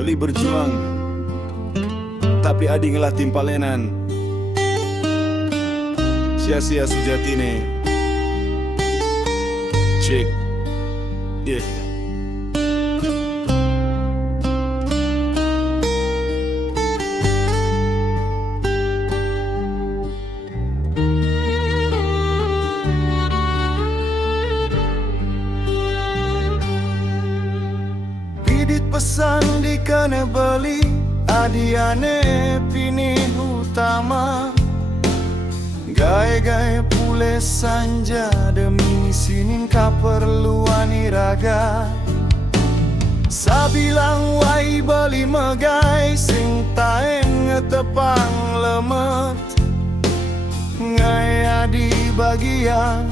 beli berjuang, tapi adi ngelah timpalenan. Sia-sia sejatine. Cek, yeah. Pidit pesan di kene beli, adiane pini utama. Gaya-gaya pule sanja demi sinin kaperluan iraga. Sabilang wai beli megai sing taeng ngetepang lemet. Ngaya di bagian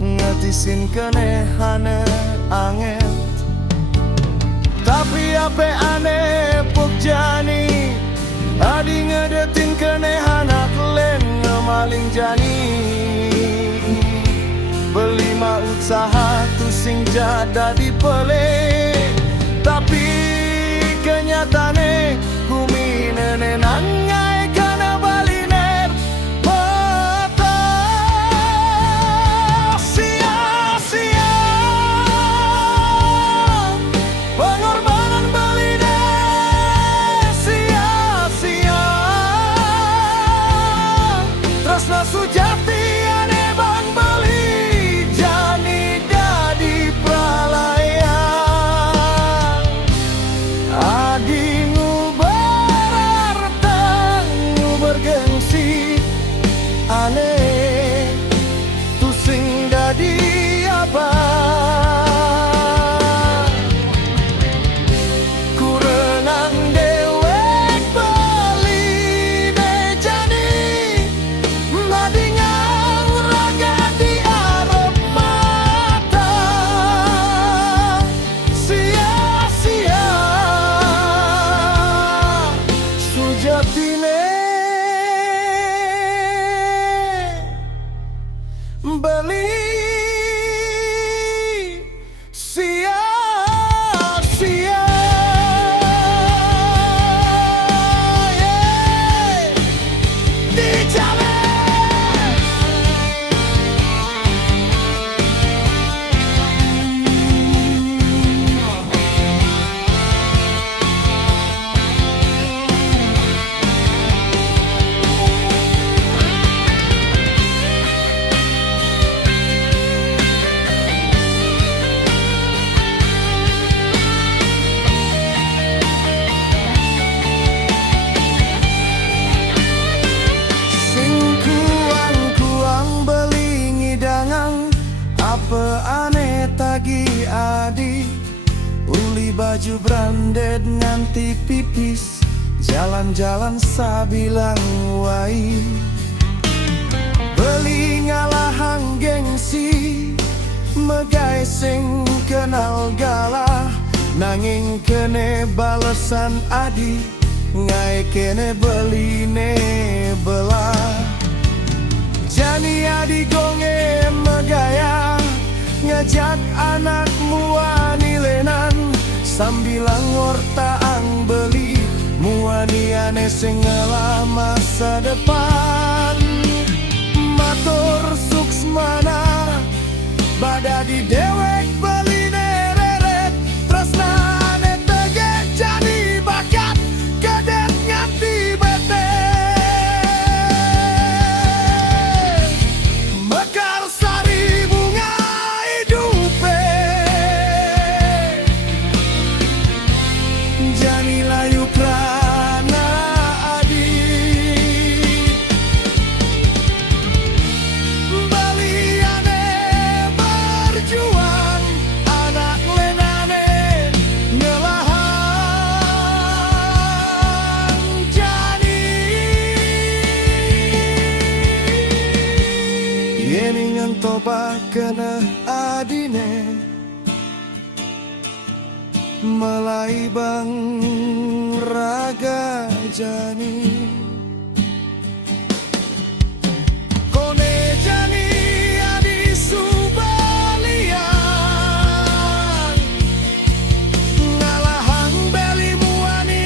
ngetisin kenehane angin. Tapi ape aneh pok jani, adi ngedetin kenehan aklen ngemaling jani. Beli ma usaha tu sing jada dipele, tapi kenyataane kumi nenenan ngai kana baliner mata. Sia-sia pengorbanan baliner, sia-sia tresna sujati ane bang beli jani dadi pralayan. Adi ngubararta ngubergengsi ane tu sing dadi abang. Kurenang dewek beli dejani, madingang raga di arep mata. Sia-sia sujatine beli. Sia-sia, yeah. Dijamin. Sing kuang-kuang beli ngidangang, apa aneh tagi adi. Uli baju branded nganti pipis, jalan-jalan sabilang wai. Beli ngalahang gengsi, megai sing kenal galah. Nanging kene balesan adi, ngai kene beline belah. Jani adi gonge megaya, ngajak anak muani lenan. Sambilang ngortaang beli, muani ane sing ngelah masa depan. Matur suksmana, badadi dewek beli nereret. Tresna ane tege jadi bakat, kadet nganti bete. Mekar sari bunga hidupe, jani layu prana adi. Baliane berjuang, anak lenane ngelahang jani. Yeni ngentoba kena adine, melai bang raga jani. Kone jani adi subalian, ngalahang beli muani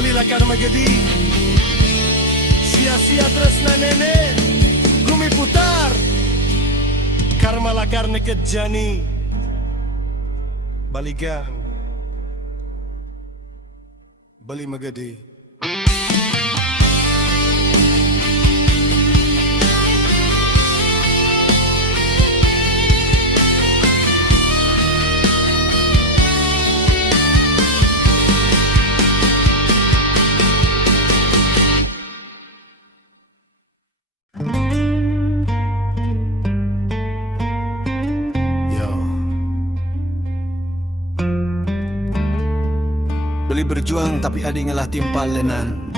belilah karma gedi. Sia-sia tresna nene gumi putar, karma la karne kejani baligang bali magadi. Beli berjuang tapi adi ngalah timpalenan.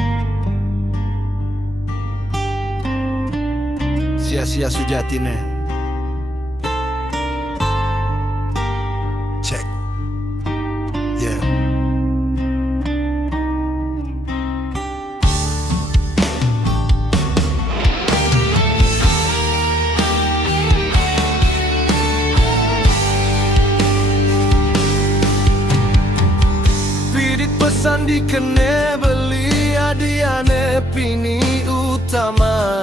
Sia-sia sujatine. Check. Yeah. Pesan dikene beli adiane pini utama,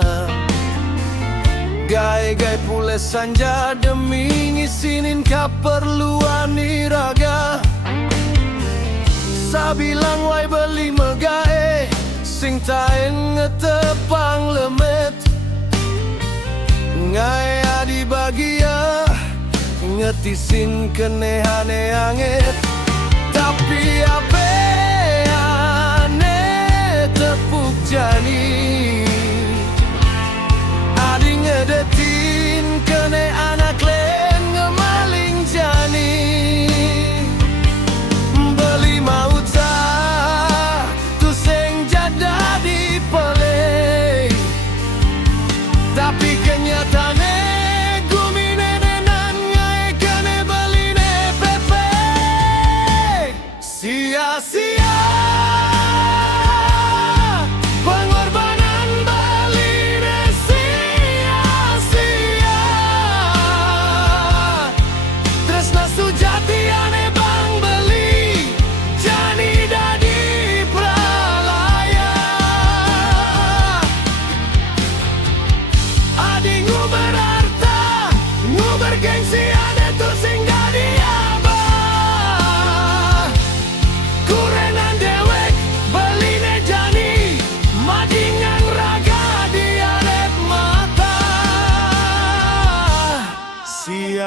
gai-gai pule sanja demi ngisinin keperluan iraga. Sabilang wai beli megae sing taen ngetepang lemet, ngai adi bagia ngetisin kenehane anget. Tapi ape tepuk jani adi ngedetin kene anak len ngemaling jani. Beli mauta tu seng jada di pelei, tapi kenyataannya gumi nenenan ngai kene beli ne pepe. Sia-sia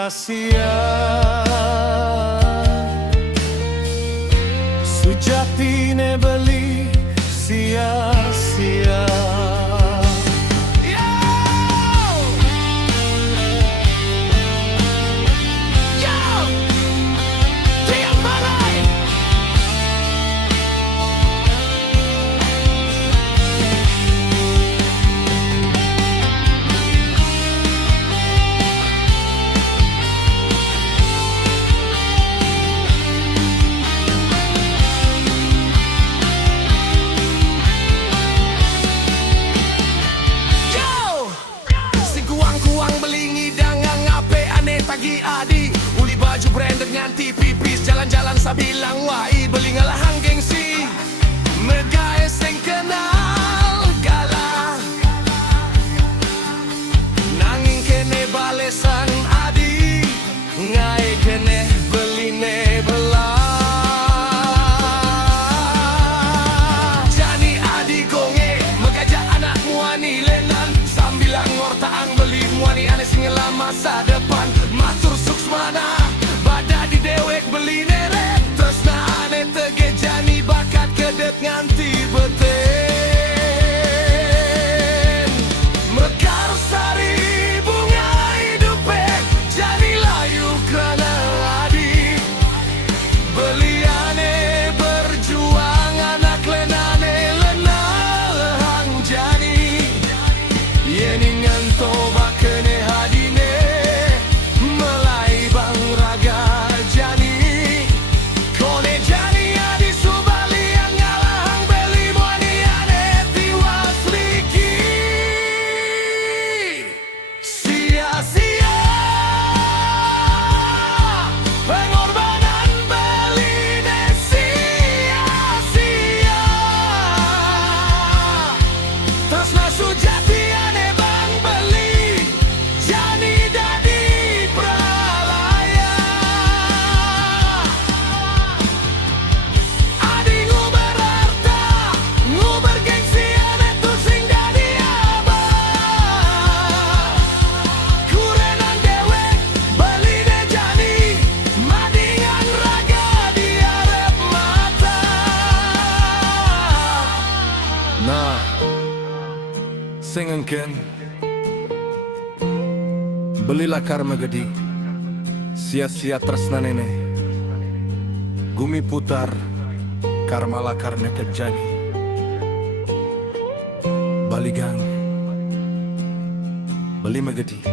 sia-sia sujatine beli sia-sia. Adi uli baju branded nganti pipis, jalan-jalan sabilang wai beli ngalahang gengsi. Megae seng kenal galah, nanging kene balesan adi ngai kene beli ne belah. Jani adi gonge megaja anak muani lenan, sambilang ngortaang beli muani ane singela masa depan. Matur suksmana bada di dewek beli neret, tresna ane tege jani bakat kedet nganti beten. Mekar sari bunga hidupe jani layu kerana adi beli ane berjuang anak lenane lenahang jani yeningan toba kene hadine jani adi subali yang ngalahang beli muani Sengengken belilah karma gedi, sia-sia tresna nene. Gumi putar, karmalah karena kejani. Baligang, beli megedi.